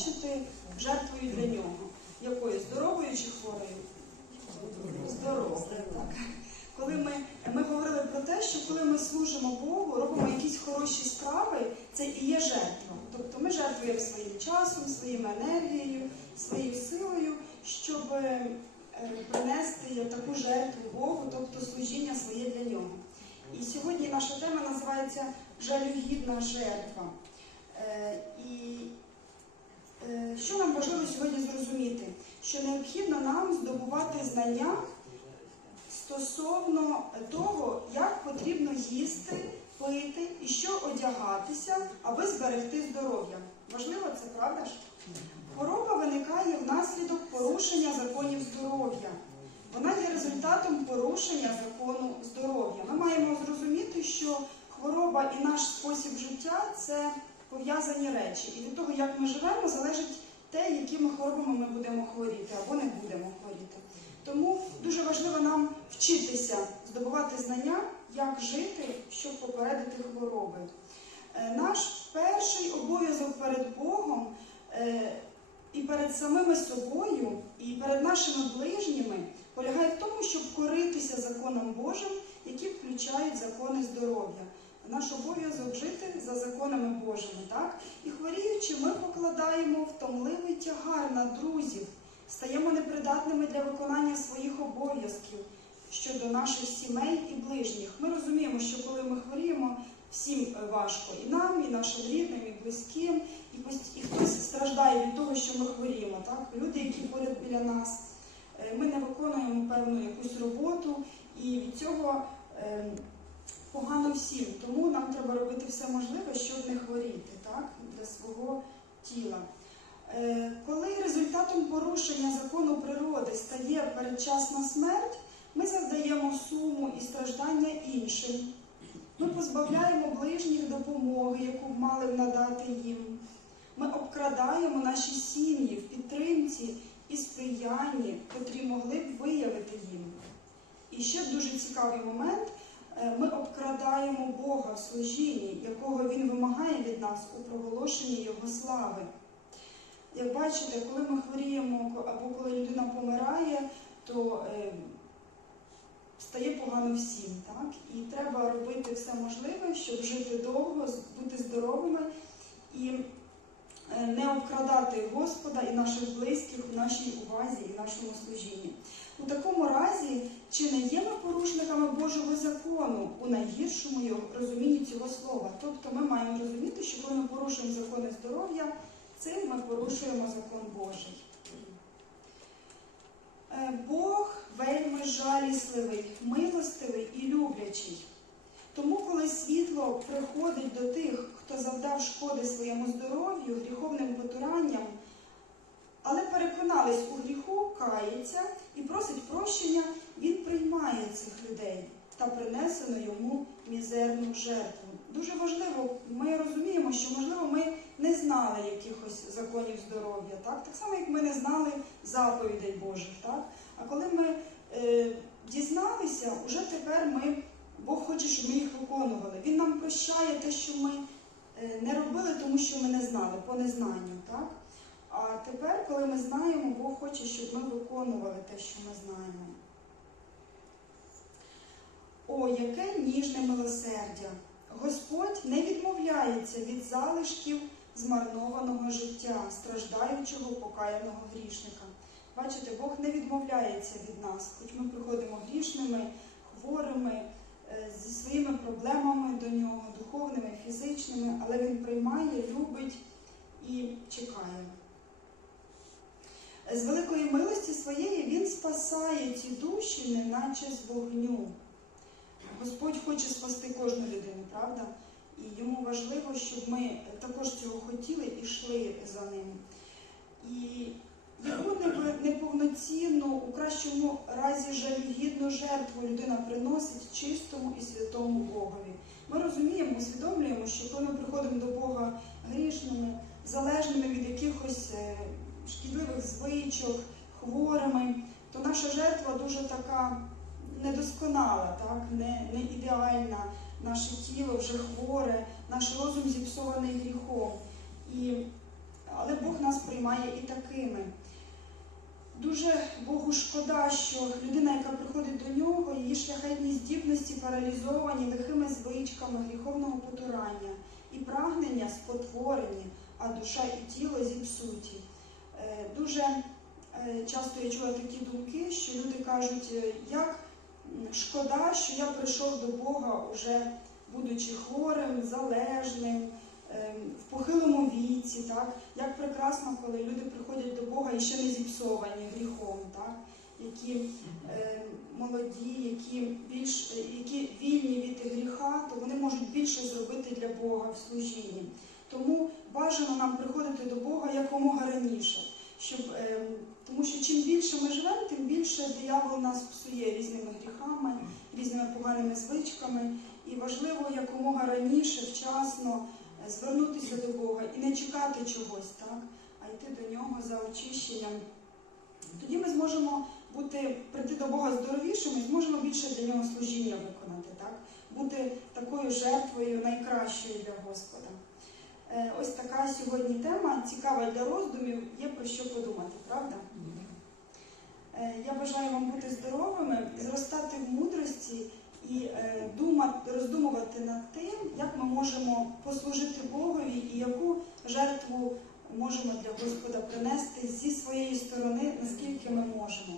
бачити жертвою для нього. Якою? Здоровою чи хворою? Здоровою. Так. Коли ми, ми говорили про те, що коли ми служимо Богу, робимо якісь хороші справи, це і є жертва. Тобто ми жертвуємо своїм часом, своїм енергією, своєю силою, щоб е, принести таку жертву Богу, тобто служіння своє для нього. І сьогодні наша тема називається Жалюгідна жертва. Е, І що нам важливо сьогодні зрозуміти? Що необхідно нам здобувати знання стосовно того, як потрібно їсти, пити і що одягатися, аби зберегти здоров'я. Важливо це, правда ж? Хвороба виникає внаслідок порушення законів здоров'я. Вона є результатом порушення закону здоров'я. Ми маємо зрозуміти, що хвороба і наш спосіб життя це пов'язані речі. І від того, як ми живемо, залежить те, якими хворобами ми будемо хворіти або не будемо хворіти. Тому дуже важливо нам вчитися здобувати знання, як жити, щоб попередити хвороби. Е, Наш перший обов'язок перед Богом е, і перед самими собою, і перед нашими ближніми полягає в тому, щоб коритися законам Божим, які включають закони здоров'я. Наш обов'язок жити за законами Божими, так? І хворіючи, ми покладаємо втомливий тягар на друзів, стаємо непридатними для виконання своїх обов'язків щодо наших сімей і ближніх. Ми розуміємо, що коли ми хворіємо, всім е, важко і нам, і нашим рідним, і близьким, і, і хтось страждає від того, що ми хворіємо. Так? Люди, які поряд біля нас. Е, Ми не виконуємо певну якусь роботу, і від цього е, погано всім. Тому нам треба робити все можливе, щоб не хворіти так? для свого тіла. Е, Коли результатом порушення закону природи стає передчасна смерть, ми завдаємо суму і страждання іншим. Ми позбавляємо ближніх допомоги, яку б мали б надати їм. Ми обкрадаємо наші сім'ї в підтримці і сприянні, котрі могли б виявити їм. І ще дуже цікавий момент. Е, Ми обкрадаємо Бога в служінні, якого Він вимагає від нас у проголошенні Його слави. Як бачите, коли ми хворіємо або коли людина помирає, то е, стає погано всім. Так? І треба робити все можливе, щоб жити довго, бути здоровими і е, не обкрадати Господа і наших близьких в нашій увазі і нашому служінні. У такому разі, чи не є ми порушниками Божого закону у найгіршому його розумінні цього слова? Тобто ми маємо розуміти, що коли ми порушуємо закони здоров'я, цим ми порушуємо закон Божий. Е, Бог вельми жалісливий, милостивий і люблячий. Тому, коли світло приходить до тих, хто завдав шкоди своєму здоров'ю, гріховним потуранням, але переконались у гріху, кається і просить прощення, він приймає цих людей та принесену йому мізерну жертву. Дуже важливо, ми розуміємо, що можливо ми не знали якихось законів здоров'я, так? так само, як ми не знали заповідей Божих. Так? А коли ми е, дізналися, уже тепер ми, Бог хоче, щоб ми їх виконували. Він нам прощає те, що ми е, не робили, тому що ми не знали, по незнанню. Так? А тепер, коли ми знаємо, Бог хоче, щоб ми виконували те, що ми знаємо. О, яке ніжне милосердя! Господь не відмовляється від залишків змарнованого життя, страждаючого покаяного грішника. Бачите, Бог не відмовляється від нас, хоч ми приходимо грішними, хворими, е, зі своїми проблемами до нього, духовними, фізичними, але Він приймає, любить і чекає. З великої милості своєї Він спасає ці душі, неначе з вогню. Господь хоче спасти кожну людину, правда? І йому важливо, щоб ми також цього хотіли і йшли за ним. І яку неповноцінну, у кращому разі жалюгідну жертву людина приносить чистому і святому Богові. Ми розуміємо, усвідомлюємо, що коли ми приходимо до Бога грішними, залежними від якихось е, шкідливих звичок, хворими, то наша жертва дуже така недосконала, так? не, не ідеальна. Наше тіло вже хворе, наш розум зіпсований гріхом. І, але Бог нас приймає. і такими. Дуже Богу шкода, що людина, яка приходить до нього, її шляхетні здібності паралізовані лихими звичками гріховного потурання і прагнення спотворені, а душа і тіло зіпсуті. Е, Дуже е, часто я чула такі думки, що люди кажуть, е, як шкода, що я прийшов до Бога уже будучи хворим, залежним, ем, в похилому віці, так? Як прекрасно, коли люди приходять до Бога і ще не зіпсовані гріхом, так? які ем, молоді, які, більш, е, які вільні від гріха, то вони можуть більше зробити для Бога в служінні. Тому бажано нам приходити до Бога якомога раніше. Щоб, ем, тому що чим більше ми живемо, тим більше диявол нас псує різними гріхами, різними поганими звичками. І важливо якомога раніше, вчасно е, звернутися до Бога і не чекати чогось, так, а йти до нього за очищенням. Тоді ми зможемо бути, прийти до Бога здоровішими зможемо більше для нього служіння виконати, так? бути такою жертвою найкращою для Господа. Е, Ось така сьогодні тема, цікава для роздумів, є про що подумати, правда? Е, Я бажаю вам бути здоровими, зростати в мудрості і е, думати, роздумувати над тим, як ми можемо послужити Богові і яку жертву можемо для Господа принести зі своєї сторони, наскільки ми можемо.